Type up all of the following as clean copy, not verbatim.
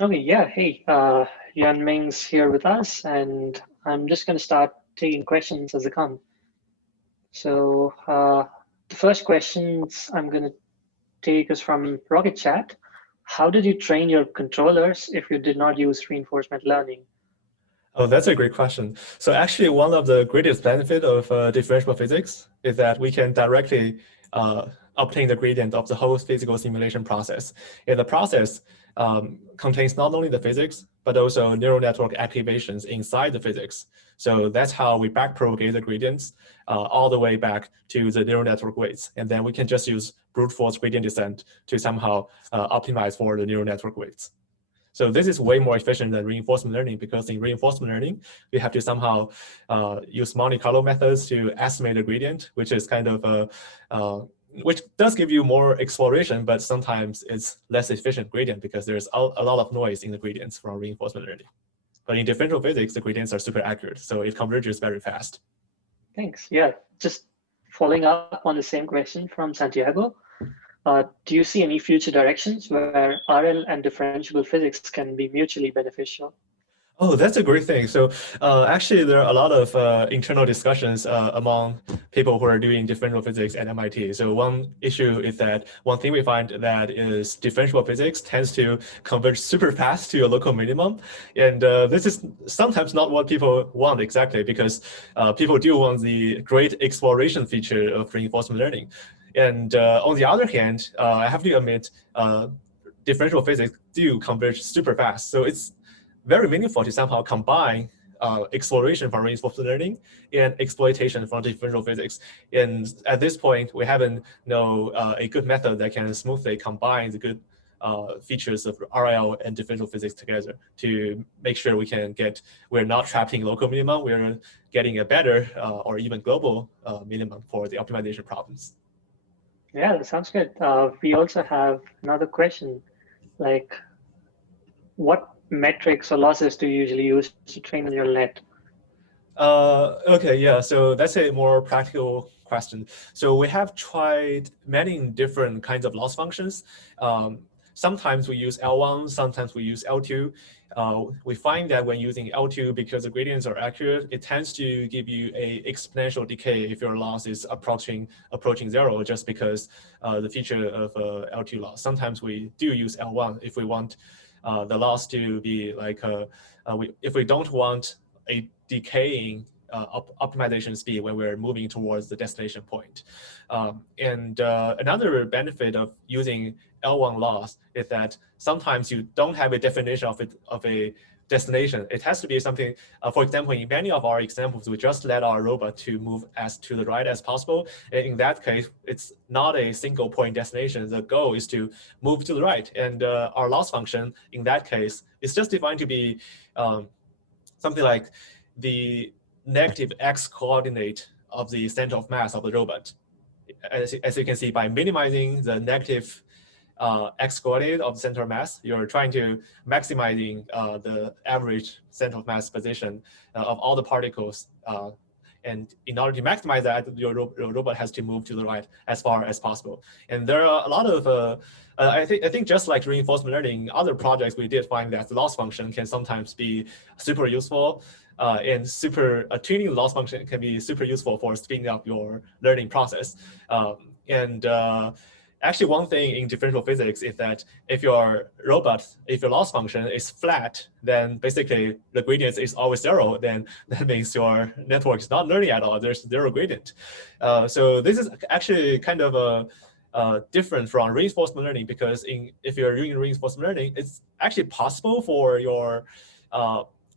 Okay, yeah, hey, Yuanming's here with us, and I'm just going to start taking questions as they come. So, the first questions I'm going to take is from Rocket Chat. How did you train your controllers if you did not use reinforcement learning? Oh, that's a great question. So actually, one of the greatest benefit of differential physics is that we can directly uh, obtain the gradient of the whole physical simulation process. And the process contains not only the physics, but also neural network activations inside the physics. So that's how we backpropagate the gradients all the way back to the neural network weights. And then we can just use brute force gradient descent to somehow optimize for the neural network weights. So this is way more efficient than reinforcement learning, because in reinforcement learning, we have to somehow use Monte Carlo methods to estimate the gradient, which is kind of which does give you more exploration, but sometimes it's less efficient gradient because there's a lot of noise in the gradients from reinforcement learning. But in differential physics, the gradients are super accurate, so it converges very fast. Thanks. Yeah, just following up on the same question from Santiago. Do you see any future directions where RL and differentiable physics can be mutually beneficial? Oh, that's a great thing. So actually, there are a lot of internal discussions among people who are doing differential physics at MIT. So one issue is that one thing we find that is differential physics tends to converge super fast to a local minimum. And this is sometimes not what people want exactly, because people do want the great exploration feature of reinforcement learning. And on the other hand, I have to admit, differential physics do converge super fast. So it's very meaningful to somehow combine exploration from reinforcement learning and exploitation from differential physics. And at this point, we haven't know a good method that can smoothly combine the good features of RL and differential physics together to make sure we're not trapped in local minimum, we're getting a better or even global minimum for the optimization problems. Yeah, that sounds good. We also have another question, like what metrics or losses do you usually use to train a neural net? Okay, yeah, so that's a more practical question. So we have tried many different kinds of loss functions. Sometimes we use L1, sometimes we use L2. We find that when using L2, because the gradients are accurate, it tends to give you a exponential decay if your loss is approaching zero, just because the feature of L2 loss. Sometimes we do use L1 if we want the loss to be like, if we don't want a decaying optimization speed when we're moving towards the destination point. And another benefit of using L1 loss is that sometimes you don't have a definition of a destination. It has to be something, for example, in many of our examples, we just let our robot to move as to the right as possible. And in that case, it's not a single point destination. The goal is to move to the right. And our loss function in that case is just defined to be something like the negative x coordinate of the center of mass of the robot. As you can see, by minimizing the negative x coordinate of the center of mass, you're trying to maximizing the average center of mass position of all the particles. And in order to maximize that, your robot has to move to the right as far as possible. And there are a lot of, I think just like reinforcement learning, other projects we did find that the loss function can sometimes be super useful. And tuning the loss function can be super useful for speeding up your learning process. And actually, one thing in differential physics is that if your loss function is flat, then basically the gradient is always zero. Then that means your network is not learning at all. There's zero gradient. So this is actually kind of different from reinforcement learning, because if you're doing reinforcement learning, it's actually possible for your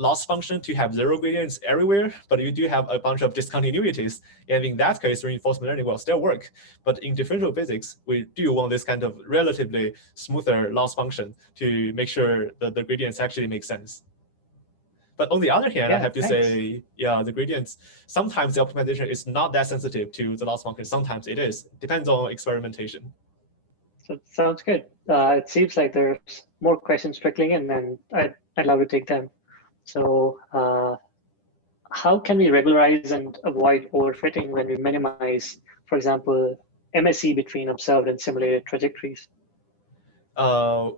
loss function to have zero gradients everywhere, but you do have a bunch of discontinuities. And in that case, reinforcement learning will still work. But in differential physics, we do want this kind of relatively smoother loss function to make sure that the gradients actually make sense. But on the other hand, I Yeah, have to thanks. say, yeah, the gradients, sometimes the optimization is not that sensitive to the loss function. Sometimes it is. Depends on experimentation. So it sounds good. It seems like there's more questions trickling in, and I'd love to take them. So, how can we regularize and avoid overfitting when we minimize, for example, MSE between observed and simulated trajectories? Uh,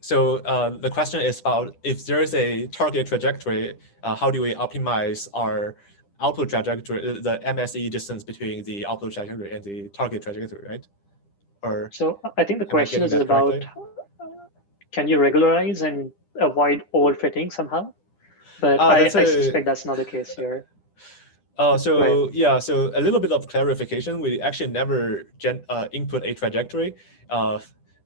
the question is about if there is a target trajectory, how do we optimize our output trajectory, the MSE distance between the output trajectory and the target trajectory, right? Or So I think the am I question getting is that about, correctly? can you regularize and avoid overfitting somehow? But That's I a suspect that's not the case here. Go ahead. so yeah, so a little bit of clarification. We actually never input a trajectory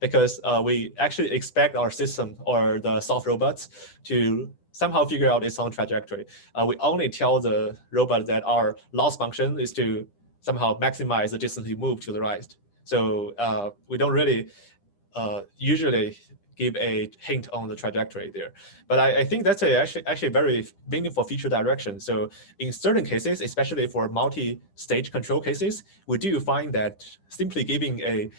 because we actually expect our system or the soft robots to somehow figure out its own trajectory. We only tell the robot that our loss function is to somehow maximize the distance you move to the right. So we don't really usually give a hint on the trajectory there. But I think that's actually very meaningful feature direction. So in certain cases, especially for multi-stage control cases, we do find that simply giving a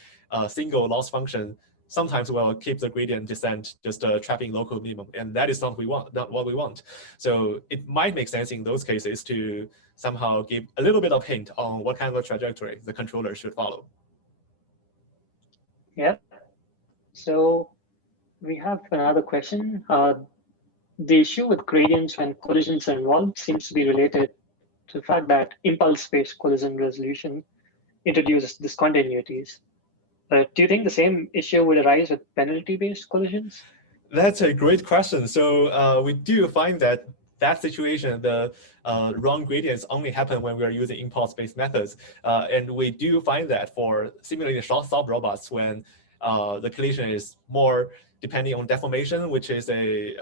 single loss function sometimes will keep the gradient descent just trapping local minimum, and that is not what we want. So it might make sense in those cases to somehow give a little bit of hint on what kind of trajectory the controller should follow. Yeah. So we have another question. The issue with gradients when collisions are involved seems to be related to the fact that impulse-based collision resolution introduces discontinuities. Do you think the same issue would arise with penalty-based collisions? That's a great question. So we do find that situation, the wrong gradients only happen when we are using impulse-based methods. And we do find that for simulating short-stop robots when the collision is more depending on deformation, which is a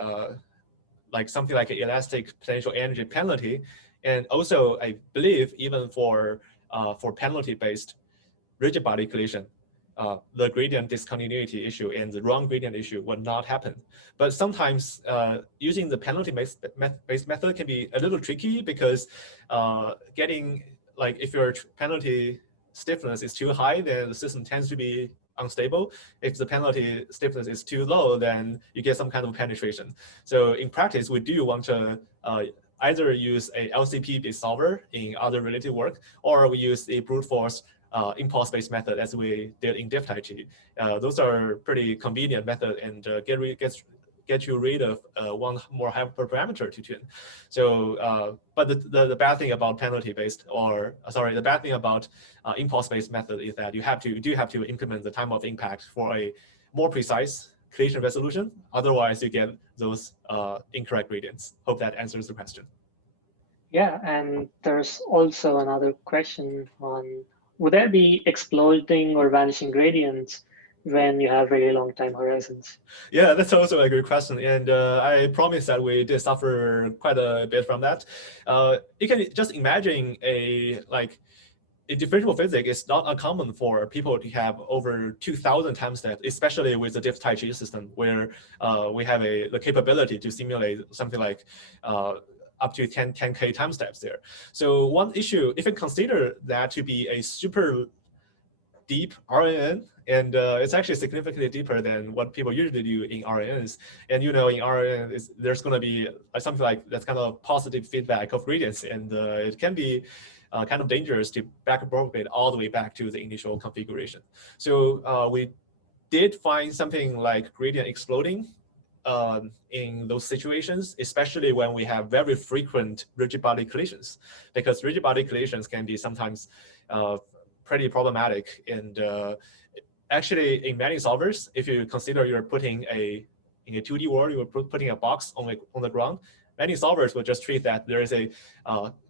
like something like an elastic potential energy penalty. And also, I believe even for penalty-based rigid body collision, the gradient discontinuity issue and the wrong gradient issue would not happen. But sometimes using the penalty-based method can be a little tricky because getting, like, if your penalty stiffness is too high, then the system tends to be unstable. If the penalty stiffness is too low, then you get some kind of penetration. So in practice, we do want to either use a LCP-based solver in other related work, or we use a brute force impulse-based method as we did in diff-Tai-Chi. Those are pretty convenient method and get you rid of one more hyperparameter to tune. So, but the bad thing about penalty-based, or sorry, the bad thing about impulse-based method is that you do have to implement the time of impact for a more precise collision resolution. Otherwise, you get those incorrect gradients. Hope that answers the question. Yeah, and there's also another question on, would there be exploding or vanishing gradients when you have very long time horizons? Yeah, that's also a great question. And I promise that we did suffer quite a bit from that. You can just imagine a differentiable physics is not uncommon for people to have over 2,000 time steps, especially with the diff-Tai-Chi system, where we have the capability to simulate something like up to 10K time steps there. So one issue, if you consider that to be a super deep RNN, and it's actually significantly deeper than what people usually do in RNNs. And in RNN, there's going to be something like that's kind of positive feedback of gradients, and it can be kind of dangerous to back propagate all the way back to the initial configuration. So we did find something like gradient exploding in those situations, especially when we have very frequent rigid body collisions, because rigid body collisions can be sometimes pretty problematic. And actually, in many solvers, if you consider you're putting in a 2D world, you're putting a box on the ground, many solvers will just treat that there is a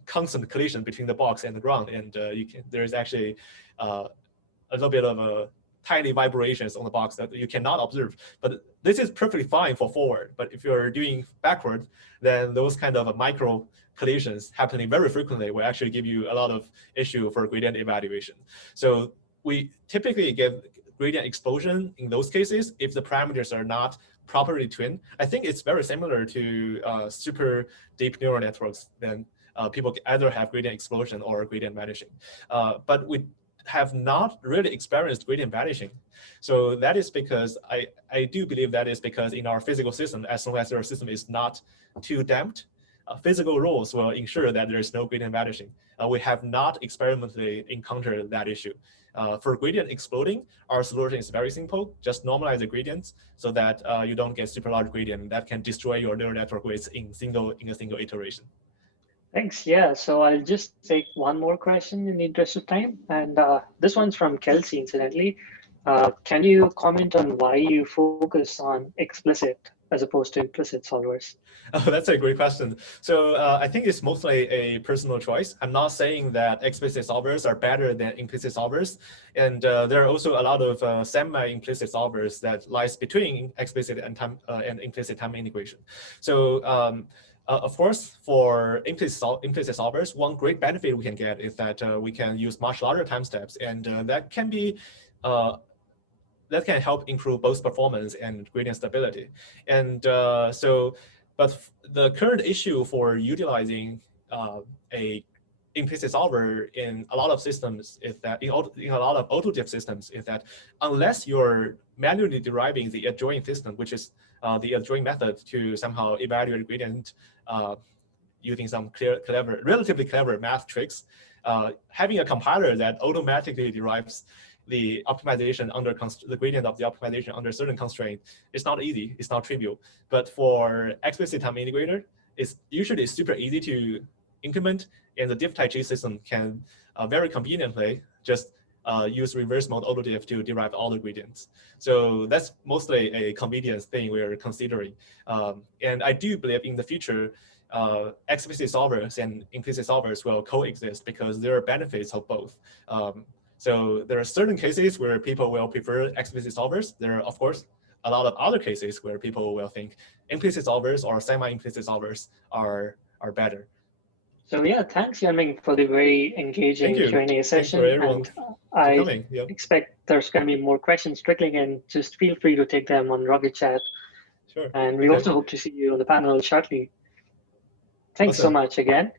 constant collision between the box and the ground, and there is actually a little bit of a tiny vibrations on the box that you cannot observe. But this is perfectly fine for forward. But if you're doing backward, then those kind of micro collisions happening very frequently will actually give you a lot of issue for gradient evaluation. So we typically give gradient explosion in those cases if the parameters are not properly tuned. I think it's very similar to super deep neural networks. Then people either have gradient explosion or gradient vanishing. But we have not really experienced gradient vanishing. So that is because I do believe that is because in our physical system, as long as our system is not too damped, physical rules will ensure that there is no gradient vanishing. We have not experimentally encountered that issue. For gradient exploding, our solution is very simple. Just normalize the gradients so that you don't get super large gradient that can destroy your neural network weights in a single iteration. Thanks. Yeah, so I'll just take one more question in the interest of time. And this one's from Kelsey, incidentally. Can you comment on why you focus on explicit as opposed to implicit solvers? Oh, that's a great question. So I think it's mostly a personal choice. I'm not saying that explicit solvers are better than implicit solvers. And there are also a lot of semi-implicit solvers that lies between explicit and implicit time integration. So of course, for implicit solvers, one great benefit we can get is that we can use much larger time steps, and that can help improve both performance and gradient stability. And but the current issue for utilizing a implicit solver in a lot of systems is that in a lot of autodiff systems is that unless you're manually deriving the adjoint system, which is the adjoint method to somehow evaluate gradient using some relatively clever math tricks, having a compiler that automatically derives the optimization under the gradient of the optimization under certain constraint is not easy. It's not trivial. But for explicit time integrator, it's usually super easy to implement, and the diff Tai Chi system can very conveniently just use reverse mode autodiff to derive all the gradients. So that's mostly a convenience thing we're considering. And I do believe in the future, explicit solvers and implicit solvers will coexist because there are benefits of both. So there are certain cases where people will prefer explicit solvers. There are, of course, a lot of other cases where people will think implicit solvers or semi-implicit solvers are better. So yeah, thanks, Yuanming, for the very engaging Q&A session. And I expect there's going to be more questions trickling in. Just feel free to take them on Rocket Chat. Sure. And we also hope to see you on the panel shortly. Thanks so much again.